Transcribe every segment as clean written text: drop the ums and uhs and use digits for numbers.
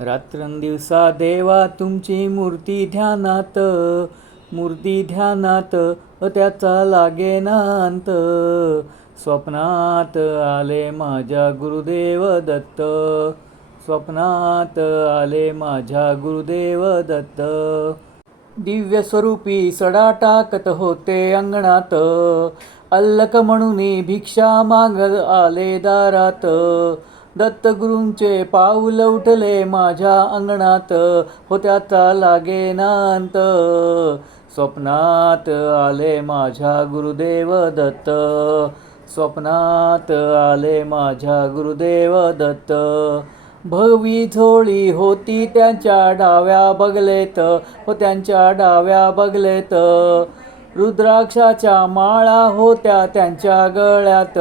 रात्रंदिवसा देवा तुमची मूर्ती ध्यानात त्याचा लागेना अंत. स्वप्नात आले माझ्या गुरुदेव दत्त, स्वप्नात आले माझ्या गुरुदेव दत्त. दिव्य स्वरूपी सडा टाकत होते अंगणात, अल्लक म्हणून भिक्षा मागत आले दारात. दत्तगुरूंचे पाऊल उठले माझ्या अंगणात, हो त्याचा लागेना अंत. स्वप्नात आले माझ्या गुरुदेव दत्त, स्वप्नात आले माझ्या गुरुदेव दत्त. भगवी झोळी होती त्यांच्या डाव्या बगलेत, हो त्यांच्या डाव्या बगलेत. रुद्राक्षाच्या माळा होत्या त्यांच्या गळ्यात,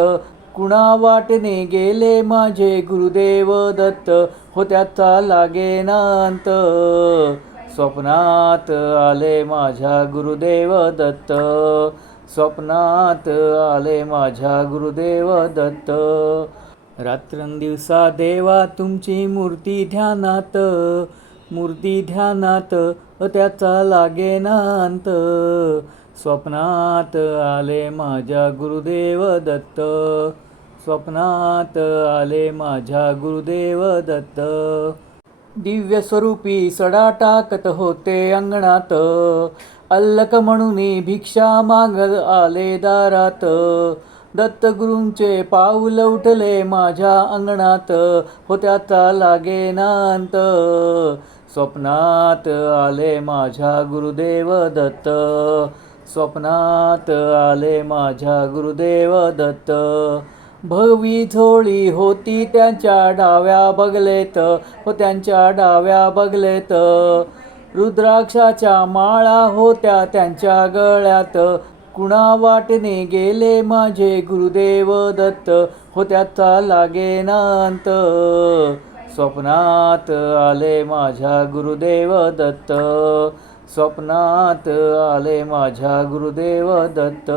कुणा वाटणे गेले माझे गुरुदेव दत्त, हो त्याचा लागेना अंत. स्वप्नात आले माझ्या गुरुदेव दत्त, स्वप्नात आले माझ्या गुरुदेव दत्त. रात्रंदिवसा देवा तुमची मूर्ती ध्यानात त्याचा लागेना अंत. स्वप्नात आले माझ्या गुरुदेव दत्त, स्वप्नात आले माझ्या गुरुदेव दत्त. दिव्य स्वरूपी सडा टाकत होते अंगणात, अल्लक म्हणून भिक्षा मागत आले दारात. दत्तगुरूंचे पाऊल उठले माझ्या अंगणात, हो त्याचा लागेना अंत. स्वप्नात आले माझ्या गुरुदेव दत्त, स्वप्नात आले माझ्या गुरुदेव दत्त. भगवी झोळी होती त्यांच्या डाव्या बगलेत, हो त्यांच्या डाव्या बगलेत. रुद्राक्षाच्या माळा होत्या त्यांच्या गळ्यात, कुणा वाटणे गेले माझे गुरुदेव दत्त, हो त्याचा लागेना अंत. स्वप्नात आले माझ्या गुरुदेव दत्त, स्वप्नात आले माझ्या गुरुदेव दत्त.